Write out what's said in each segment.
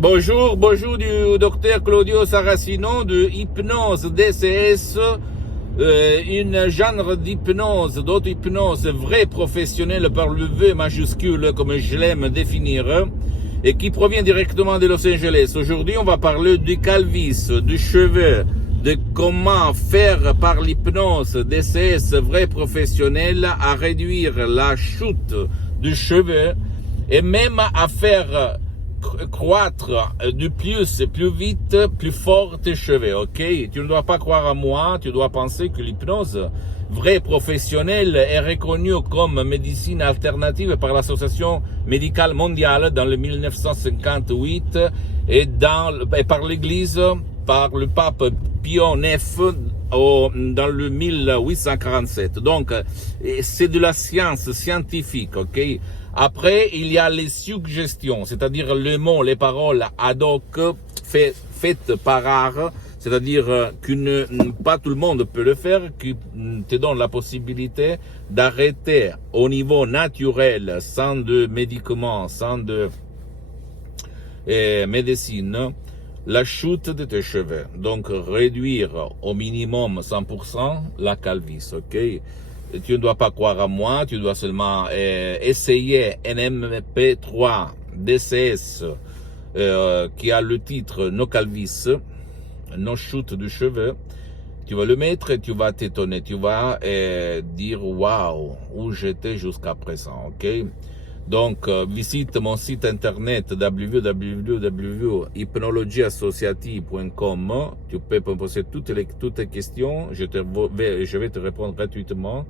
Bonjour du docteur Claudio Saracino de Hypnose DCS, une genre d'hypnose, d'auto-hypnose vrai professionnelle par le V majuscule, comme je l'aime définir, et qui provient directement de Los Angeles. Aujourd'hui, on va parler du calvis, du cheveu, de comment faire par l'hypnose DCS vrai professionnelle à réduire la chute du cheveu et même à faire croître du plus vite, plus fort tes cheveux, ok? Tu ne dois pas croire à moi, tu dois penser que l'hypnose vraie professionnelle est reconnue comme médecine alternative par l'Association médicale mondiale dans le 1958 et par l'Église, par le pape Pie IX dans le 1847. Donc, c'est de la science scientifique, ok? Après, il y a les suggestions, c'est-à-dire les mots, les paroles ad hoc faites par art, c'est-à-dire que pas tout le monde peut le faire, qui te donne la possibilité d'arrêter au niveau naturel, sans de médicaments, sans de médecine, la chute de tes cheveux. Donc, réduire au minimum 100% la calvitie, ok? Tu ne dois pas croire à moi, tu dois seulement essayer NMP3 DCS qui a le titre No Calvis, No chute de cheveux. Tu vas le mettre et tu vas t'étonner, tu vas dire waouh, où j'étais jusqu'à présent, ok? Donc, visite mon site internet www.hypnologieassociative.com. Tu peux me poser toutes tes questions. Je vais te répondre gratuitement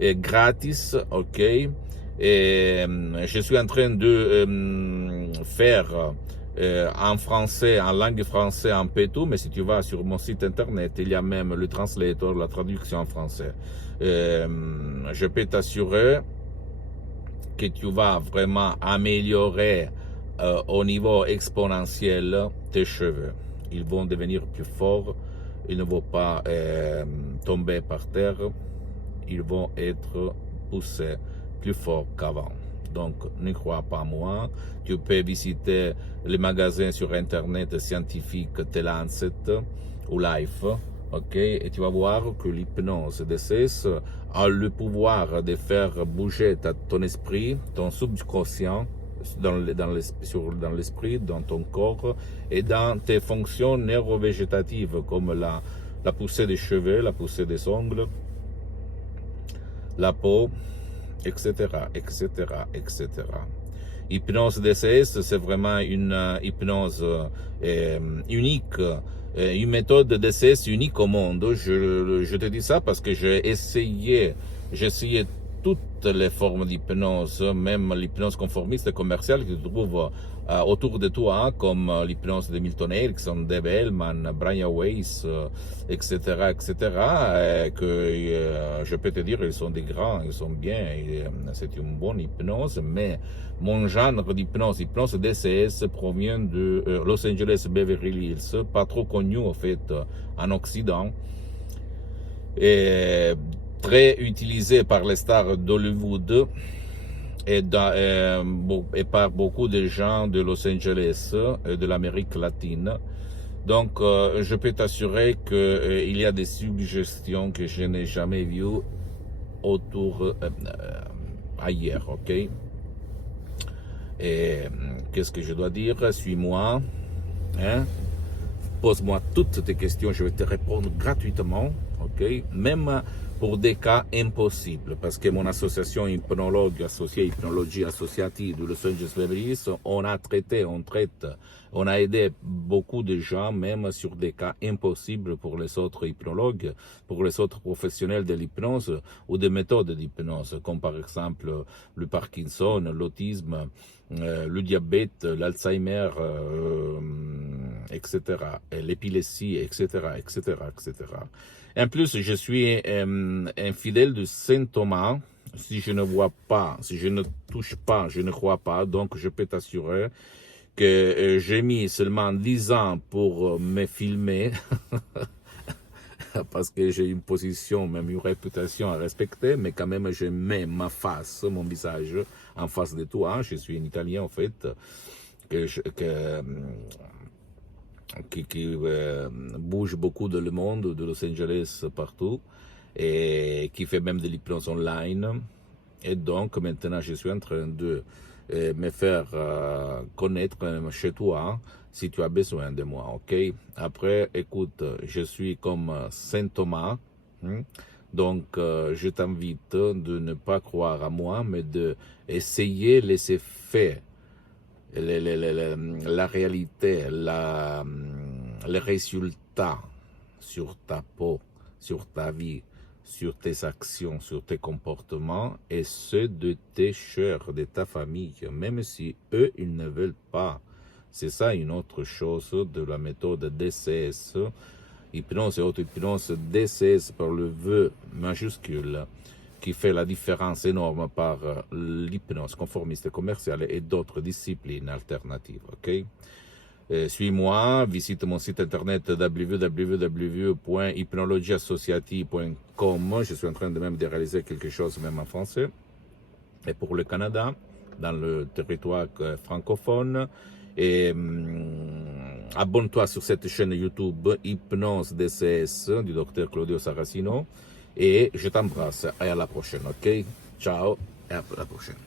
et gratis, ok? Et je suis en train de faire en français, en langue française, en pétou, mais si tu vas sur mon site internet, il y a même le translator, la traduction en français. Je peux t'assurer que tu vas vraiment améliorer au niveau exponentiel tes cheveux. Ils vont devenir plus forts, ils ne vont pas tomber par terre, ils vont être poussés plus fort qu'avant. Donc, ne crois pas à moi. Tu peux visiter les magasins sur Internet scientifiques The Lancet ou Life, ok? Et tu vas voir que l'hypnose DCS a le pouvoir de faire bouger ton esprit, ton subconscient, dans l'esprit, dans ton corps et dans tes fonctions neurovégétatives comme la poussée des cheveux, la poussée des ongles, la peau, etc., etc., etc. Hypnose DCS, c'est vraiment une hypnose unique, une méthode DCS unique au monde. Je te dis ça parce que j'ai essayé toutes les formes d'hypnose, même l'hypnose conformiste et commerciale que tu trouves autour de toi, comme l'hypnose de Milton Erickson, Dave Hellman, Brian Weiss, etc., etc., que je peux te dire, ils sont des grands, ils sont bien, c'est une bonne hypnose, mais mon genre d'hypnose, hypnose DCS, provient de Los Angeles Beverly Hills, pas trop connu en fait en Occident, et très utilisé par les stars d'Hollywood et par beaucoup de gens de Los Angeles et de l'Amérique latine. Donc, je peux t'assurer qu'il y a des suggestions que je n'ai jamais vues autour ailleurs, ok? Et qu'est-ce que je dois dire? Suis-moi, hein? Pose-moi toutes tes questions, je vais te répondre gratuitement, ok? Même pour des cas impossibles, parce que mon association hypnologue associée, hypnologie associative de Los Angeles Beverly Hills, on traite, on a aidé beaucoup de gens, même sur des cas impossibles pour les autres hypnologues, pour les autres professionnels de l'hypnose ou des méthodes d'hypnose, comme par exemple le Parkinson, l'autisme, le diabète, l'Alzheimer, etc., l'épilepsie, etc., etc., etc. En plus, je suis un fidèle de Saint Thomas. Si je ne vois pas, si je ne touche pas, je ne crois pas. Donc, je peux t'assurer que j'ai mis seulement 10 ans pour me filmer parce que j'ai une position, même une réputation à respecter, mais quand même, je mets ma face, mon visage en face de toi. Je suis un Italien, en fait. qui bouge beaucoup dans le monde, de Los Angeles partout, et qui fait même de l'hypnose online. Et donc maintenant je suis en train de me faire connaître chez toi si tu as besoin de moi, ok? Après, écoute, je suis comme Saint Thomas, hein? Donc je t'invite de ne pas croire à moi, mais de essayer les effets, la réalité, les résultats sur ta peau, sur ta vie, sur tes actions, sur tes comportements et ceux de tes chers, de ta famille, même si eux, ils ne veulent pas. C'est ça une autre chose de la méthode DCS, hypnose et auto-hypnose, DCS par le vœu majuscule, qui fait la différence énorme par l'hypnose conformiste commerciale et d'autres disciplines alternatives. Ok? Suis-moi, visite mon site internet www.hypnologieassociative.com. Je suis en train de même de réaliser quelque chose même en français. Et pour le Canada, dans le territoire francophone. Et abonne-toi sur cette chaîne YouTube Hypnose DCS du docteur Claudio Saracino. Et je t'embrasse et à la prochaine, ok? Ciao et à la prochaine.